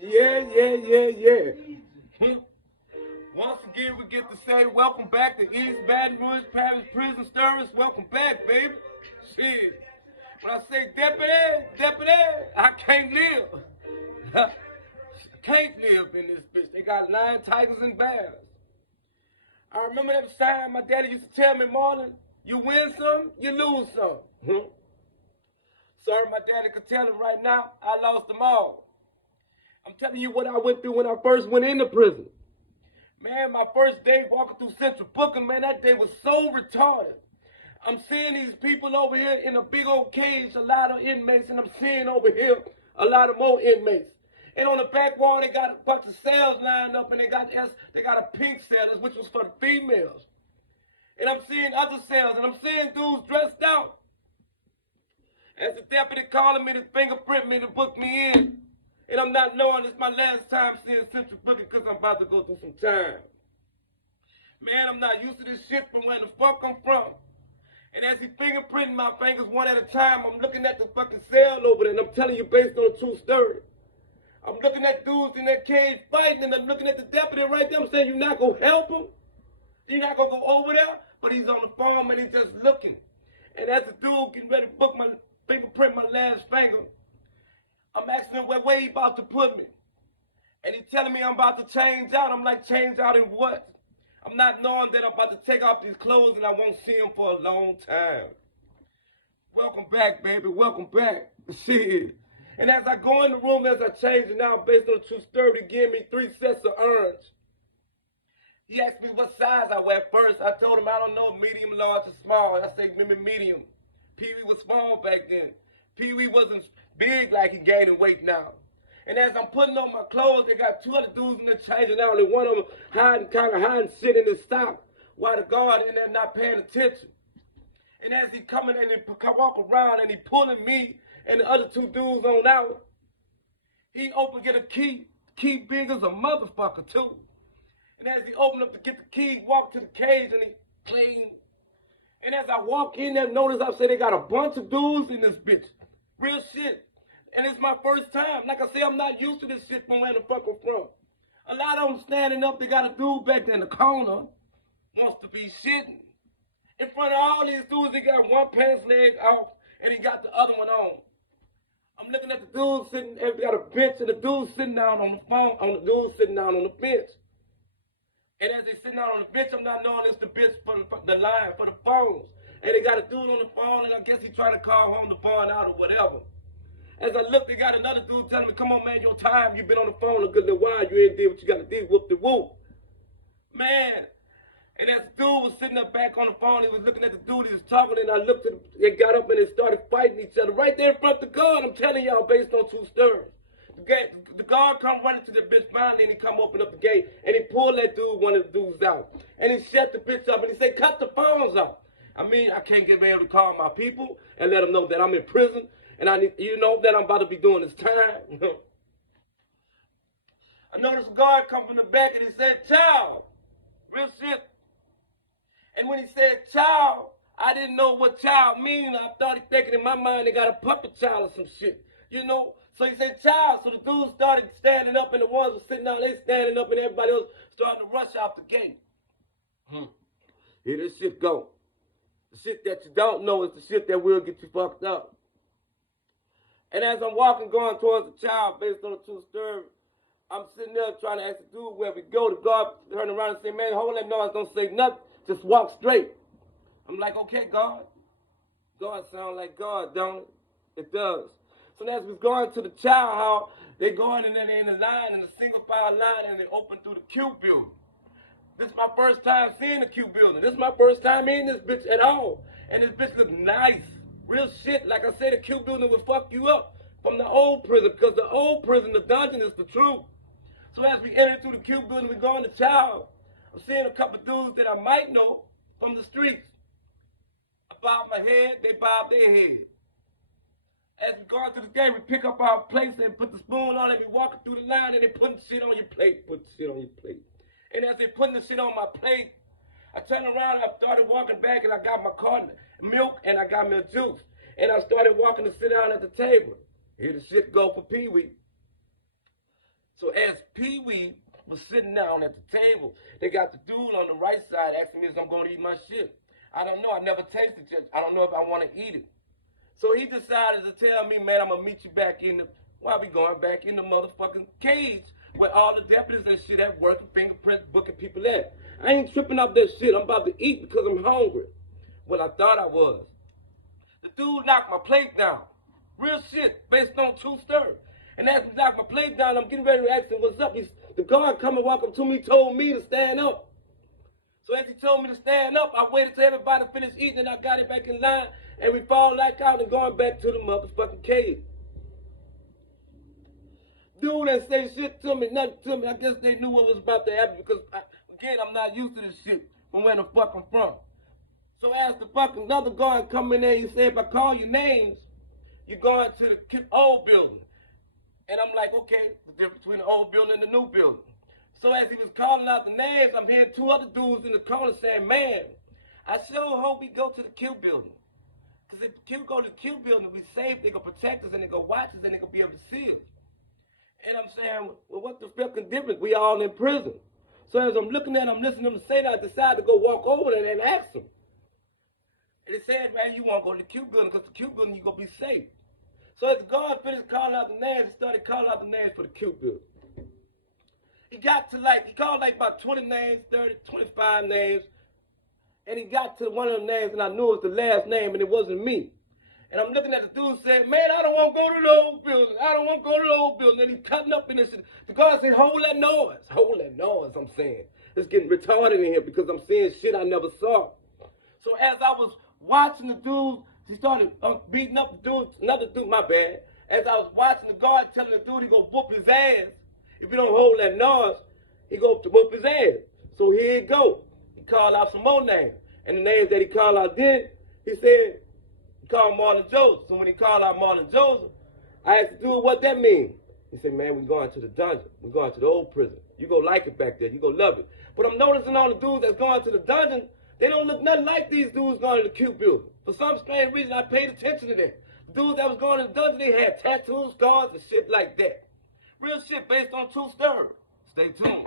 Yeah. Once again, we get to say welcome back to East Baton Rouge Parish Prison Service. Welcome back, baby. Shit. When I say deputy, I can't live. Can't live in this bitch. They got lion, tigers, and bears. I remember that time my daddy used to tell me, Marlon, you win some, you lose some. Sorry, my daddy could tell him right now, I lost them all. I'm telling you what I went through when I first went into prison. Man, my first day walking through Central Booking, man, that day was so retarded. I'm seeing these people over here in a big old cage, a lot of inmates, and I'm seeing over here a lot of more inmates. And on the back wall, they got a bunch of cells lined up, and they got a pink cell, which was for the females. And I'm seeing other cells, and I'm seeing dudes dressed out. As the deputy calling me to fingerprint me to book me in. And I'm not knowing it's my last time seeing Central Booking because I'm about to go through some time. Man, I'm not used to this shit from where the fuck I'm from. And as he fingerprinting my fingers one at a time, I'm looking at the fucking cell over there, and I'm telling you based on a true story. I'm looking at dudes in that cage fighting, and I'm looking at the deputy right there. I'm saying, you're not going to help him? You're not going to go over there? But he's on the phone, and he's just looking. And as the dude getting ready to book my fingerprint my last finger, I'm asking him where he about to put me. And he's telling me I'm about to change out. I'm like, change out in what? I'm not knowing that I'm about to take off these clothes and I won't see him for a long time. Welcome back, baby. Welcome back. Shit. And as I go in the room, as I change it now, based on a true story, he gave me 3 sets of urns. He asked me what size I wear first. I told him I don't know, medium, large, or small. I said, maybe medium. Pee-wee was small back then. Pee-wee wasn't big like he gaining weight now. And as I'm putting on my clothes, they got 2 other dudes in there changing out, and one of them hiding shit in his sock while the guard in there not paying attention. And as he coming in and walk around and he pulling me and the other 2 dudes on out, he opened get a key big as a motherfucker too. And as he opened up to get the key, walked to the cage and he clean. And as I walk in there, notice I say they got a bunch of dudes in this bitch. Real shit. And it's my first time. Like I say, I'm not used to this shit from where the fuck I'm from. A lot of them standing up, they got a dude back there in the corner, wants to be shitting. In front of all these dudes, he got one pants leg off, and he got the other one on. I'm looking at the dude sitting, and we got a bench, and the dude sitting down on the phone, the dude sitting down on the bench. And as they sitting down on the bench, I'm not knowing it's the bench for the line, for the phones. And they got a dude on the phone, and I guess he trying to call home to bond out or whatever. As I look, they got another dude telling me, come on, man, your time. You've been on the phone a good little while. You ain't did what you got to do. Whoop the whoop. Man. And as the dude was sitting up back on the phone, he was looking at the dude he was talking, and I looked at him, they got up and they started fighting each other right there in front of the guard. I'm telling y'all, based on true stories. The guard come running to the bitch finally, and he come open up the gate, and he pulled that dude, one of the dudes out. And he shut the bitch up, and he said, cut the phones off. I mean, I can't get able to call my people and let them know that I'm in prison. And I need, you know, that I'm about to be doing this time. I noticed a guard come from the back and he said, child. Real shit. And when he said child, I didn't know what child mean. I thought he thinking in my mind they got a puppet child or some shit. You know? So he said child. So the dudes started standing up and the ones were sitting down, they standing up and everybody else starting to rush out the gate. Here this shit go. The shit that you don't know is the shit that will get you fucked up. And as I'm walking, going towards the child, based on a true story, I'm sitting there trying to ask the dude where we go. The guard turned around and said, man, hold that noise, don't say nothing. Just walk straight. I'm like, okay, God. God sound like God, don't it? It does. So as we was going to the child hall, they going in there in the line, in a single file line, and they open through the Q building. This is my first time seeing the Q building. This is my first time in this bitch at all. And this bitch look nice. Real shit. Like I said, the Q building will fuck you up from the old prison, because the old prison, the dungeon, is the truth. So as we enter through the Q building, we go in the child. I'm seeing a couple of dudes that I might know from the streets. I bob my head, they bob their head. As we go into the game, we pick up our plates and put the spoon on it. We walking through the line and they putting shit on your plate, put shit on your plate. And as they putting the shit on my plate, I turned around, I started walking back, and I got my carton of milk and I got milk juice. And I started walking to sit down at the table. Here the shit go for Pee-wee. Pee-wee was sitting down at the table. They got the dude on the right side asking me if I'm going to eat my shit. I don't know. I never tasted it. I don't know if I want to eat it. So he decided to tell me, man, I'm going to meet you back in the, well, we going back in the motherfucking cage where all the deputies and shit at working, fingerprint, booking people at. I ain't tripping off that shit. I'm about to eat because I'm hungry. Well, I thought I was. The dude knocked my plate down. Real shit, based on true story. And as he knocked my plate down, I'm getting ready to ask him what's up. The guard come and walk up to me, told me to stand up. So as he told me to stand up, I waited till everybody finished eating and I got it back in line and we fall like out and going back to the motherfucking cave. Dude didn't say shit to me, nothing to me. I guess they knew what was about to happen because, again, I'm not used to this shit from where the fuck I'm from. So as the fucking another guard come in there, he said, if I call your names, you're going to the old building. And I'm like, okay, the difference between the old building and the new building. So as he was calling out the names, I'm hearing two other dudes in the corner saying, man, I sure hope we go to the Q building. Because if Q go to the Q building, we safe, they gonna protect us and they gonna watch us and they gonna be able to see us. And I'm saying, well, what the fucking difference? We all in prison. So as I'm looking at them, listening to them say that, I decided to go walk over there and ask them. And they said, man, you won't go to the Q building because the Q building, you're gonna be safe. So as the guard finished calling out the names, he started calling out the names for the Q building. He got to he called like about 20 names, 30, 25 names. And he got to one of them names and I knew it was the last name and it wasn't me. And I'm looking at the dude saying, man, I don't want to go to the old building. I don't want to go to the old building. And he's cutting up in this. The guard said, hold that noise. Hold that noise, I'm saying. It's getting retarded in here because I'm seeing shit I never saw. So as I was watching the dude, he started beating up the dude, another dude, my bad. As I was watching the guard telling the dude he gonna whoop his ass. If you don't hold that noise, he gonna whoop his ass. So here he go. He called out some more names. And the names that he called out then, he said, he called Marlon Joseph. So when he called out Marlon Joseph, I asked the dude what that means. He said, man, we're going to the dungeon. We're going to the old prison. You're gonna like it back there. You're gonna love it. But I'm noticing all the dudes that's going to the dungeon, they don't look nothing like these dudes going to the Q building. For some strange reason, I paid attention to them. The dudes that was going to the dungeon, they had tattoos, scars, and shit like that. Real shit based on true story. Stay tuned.